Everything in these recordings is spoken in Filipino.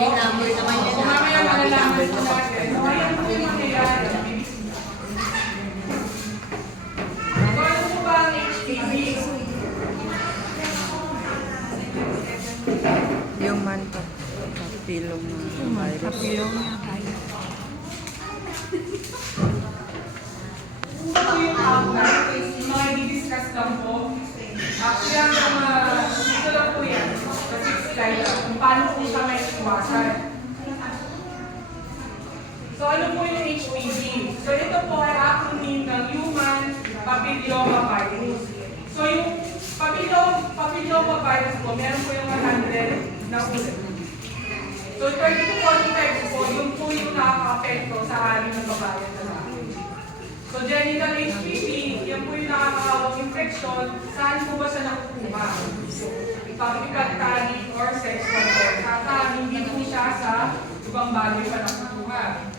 May number naman yan. Kung mamaya malalaman po natin. So, ayan po yung mangyayari. So, ano po ba ang HPV? Human papilloma virus. Ito po yung outline. Yung mga i-discuss lang po. Actually, ito lang po yan. Sa 6th slide lang. Kung paano po siya may iwasan. So, ano po yung HPV? So, ito po ay acronym ng Human Papilloma Virus. So, yung papilloma virus po, meron po yung 100 na ulit. So, 30 to 45 po, yung po yung nakaka-apekto sa hari ng babae at lalaki. So, genital HPV, yan po yung nakakawang infection, saan po ba siya nakukuha? Pag-ipagtali or sexual contact, hindi po siya sa ibang bagay pa nakukuha.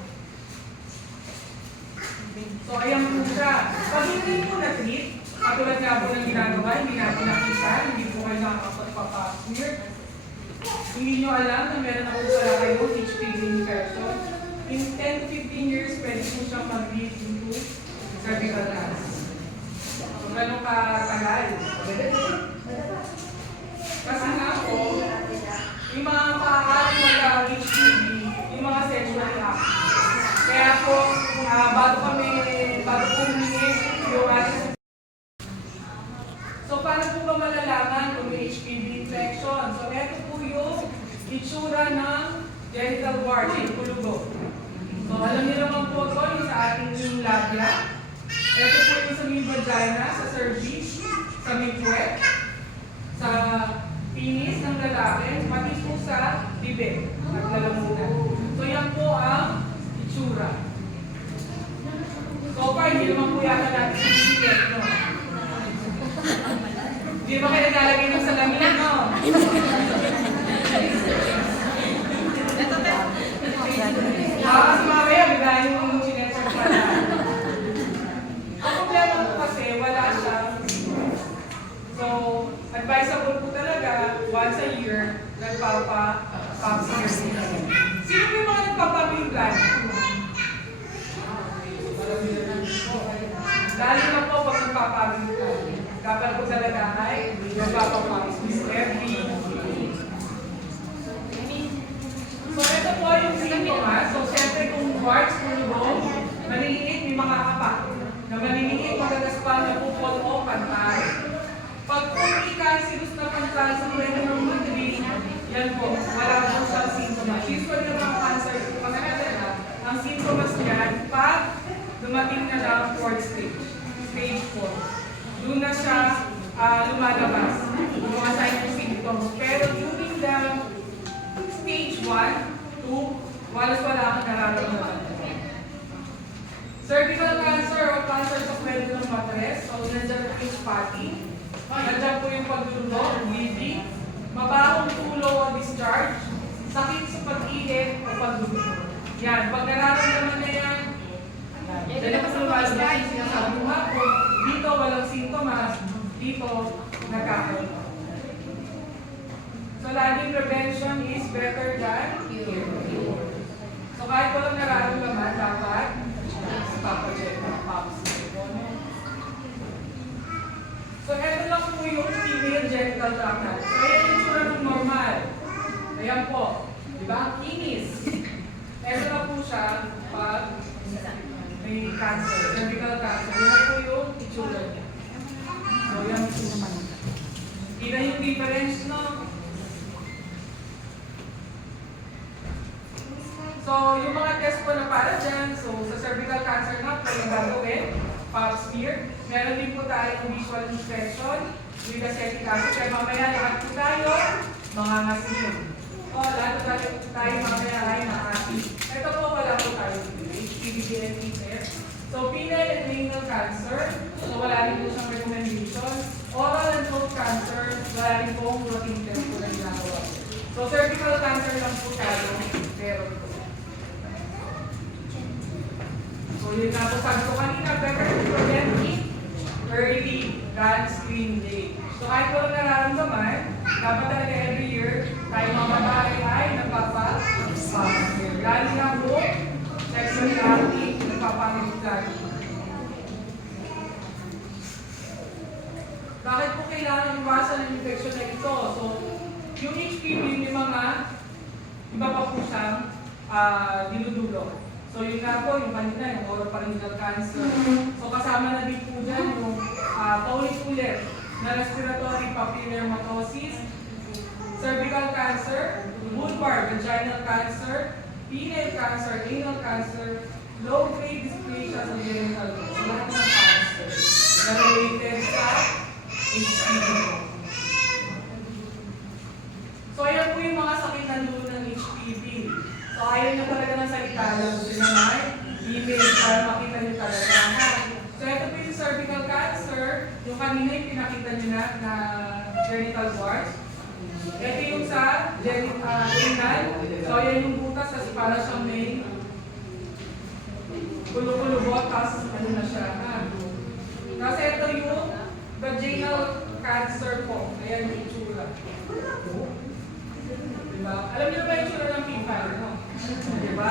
So, ayan po siya. Pag hindi po na-treat, katulad nga po ng ginagawa, hindi natin nakita, hindi po kayo nakakapag-smear. Hindi nyo alam na meron ako pala kayo HPV infection. In 10 to 15 years, pwede po siyang mag-lead into cervical cancer. So, ganun katagal. Kasi nga po, yung mga paakaling mag-HPV, yung mga sexual acts. Kaya po, bago po humingi yung ating. So, paano po ba malalaman kung may HPV infection? So, ito po yung itsura ng genital wart, yung pulugo. So, alam niyo naman po ito yung sa ating labia. Ito po yung sa may vagina, sa cervix, sa may puwet, sa penis ng lalaki, pati po sa bibig at lalamunan. So, yan po ang itsura. So far, hindi naman po yata natin sinisigat, no? Hindi ba kayo naglalagay ng salamin, no? Kasi mamaya, bigla yung chinecheck pala. Ang problema po kasi, wala siya. So, advisable po talaga, once a year, nagpapa-pap-smear. Sino po yung mga nagpapa-implant? Lalo na po pag nagpapag-implant. Dapat po talaga ay nagpapag-smear. So, ito po yung symptoms. So, syempre kung warts, pulubog, maliliit, may makakapa. Na maliliit, magagaspal na pupol o pantay. Pag pre-cancerous na pantay sa pwede ng madrid, yan po, wala po siyang symptoms. Usually ng mga cancer, pag natin ang symptoms niyan, pag dumating na lang 4th stage, stage 4. Doon na siya lumalabas, yung mga signs and symptoms. Pero during the stage 1, 2, walas wala kang nararamdaman. Cervical cancer o cancer sa pwede ng matres, so nandiyan po yung spotting, nandiyan po yung pagdulog, bleeding, mabahong tulo o discharge, sakit sa pag-ihip o pagdulog. Yan, pag nararamdaman na yan, dahil po lumalabas yung sinasabi ko nga po, dito walang sintomas, dito nagkakaroon. So, laging prevention is better than cure. So, kahit walang nararamdaman, dapat papacheck ng pap-smear. So, ito lang po yung female genital tract natin. So, ayan yung tsura ng normal. Ayan po. Diba? Kinis. Ito lang po siya pag may cancer, cervical cancer. Yan po yung itsura niya. So, yan po naman. Kita yung difference, no? So, yung mga test po na para dyan, so sa cervical cancer na po yung gagawin, pap smear. Meron din po tayong visual inspection with acetic acid. Kaya mamaya lahat po tayo, mga masin. O, lahat po tayo mamaya ay makasi. Ito po wala po tayo dito, HPV DNA test. So, penile and renal cancer, so wala rin po siyang recommendation. Oral and throat cancer, wala rin po ang routine test po na ginagawa. So, cervical cancer lang po tayo, pero po. So, So yun nga po sabi ko kanina, better to prevent early than screen late. So kahit walang nararamdaman, dapat talaga every year tayo mga babae ay nagpapa-pamper. Lalo na po, sexuality, nagpapamilitary. Bakit po kailangan iwasan ang infection na ito? So, yung HPV, yung mga iba pa po siyang dinudulog. So, yun nga po, yung kanina, yung oropharyngeal cancer. So, kasama na din po dyan yung paulit-ulit na respiratory papillomatosis, cervical cancer, vulvar vaginal cancer, penile cancer, anal cancer, low-grade dysplasia sa genital. So, lahat ng cancer na related sa HPV. So, ayan po yung mga sakit ng dulo ng HPV. So, ayaw nyo talaga ng salita lang. Gusto nyo na email para makita nyo talaga. So, ito po yung cervical cancer. Yung kanina yung pinakita nyo na genital warts. Ito yung sa anal. So, ayan yung butas kasi para siyang may kulo-kulubot. Tapos ano na siya. Kasi ito yung vaginal cancer po. Ayan yung itsura. Diba? Alam niyo ba yung itsura ng pimple? No? Diba?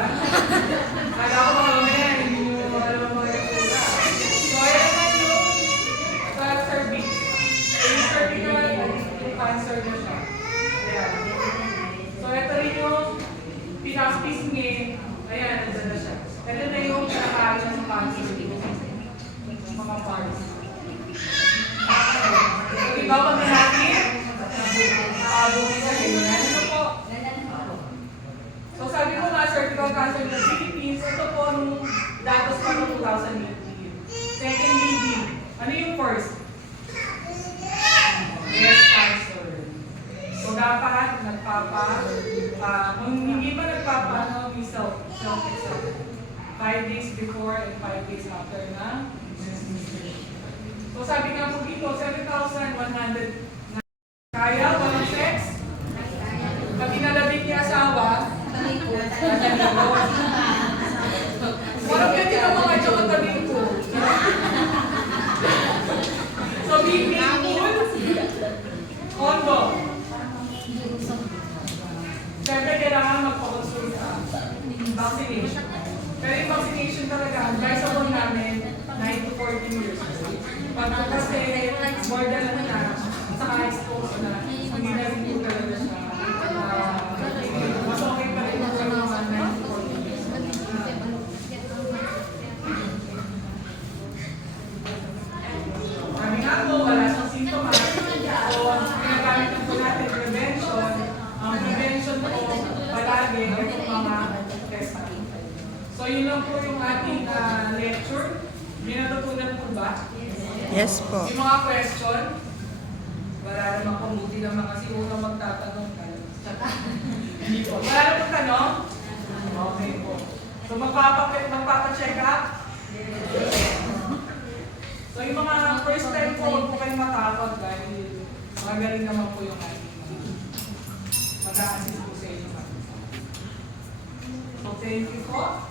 Kala ko mga mamaya, hindi nyo alam ang mga itsura. So, ayan naman yung sa cervix. Yung cervical, yung cancer na siya. Ayan. So, ito rin yung pinaka-pisngi. Ayan, nandun na siya. Ito na yung pinakain ng cancer. Mga parts. So, diba pag natin? Bukid sa ganyan. Ito po. So, sabi ko nga, cervical cancer ng Philippines, ito po nung datos pa noong 2018. Second leading. Ano yung first? Breast cancer. So, dapat kung hindi ba we self-exam. 5 days before and 5 days after na. So, sabi nga po dito, 7,100 kaya, walang sex. Pag inalabit niya asawa, talikod. Parang ganyan ang mga tsaka talikod. So, being careful, condom. Siyempre, kailangan magpakonsulta. Vaccination. Pero yung vaccination talaga, advisable namin 9 to 14 years old. Pag kasi more than ano na, saka expose na, hindi na rin po talaga siya. Mas okay pa rin sa mga 9 to 14 years old. Sabi nga po, wala siyang sintomas. So, ginagamit na po natin prevention. Ang prevention po, palagi, itong mga test. So, yun lang po yung ating lecture. May natutunan po ba? Yes po. Yung mga question, wala naman kumuti naman kasi unang magtatanong kayo. Hindi po. Wala naman tanong? Okay po. So, magpapacheck up? So, yung mga first time po, huwag po kayong matakot dahil magaling naman po yung ating mag-a-assist po sa inyo. So, thank you po.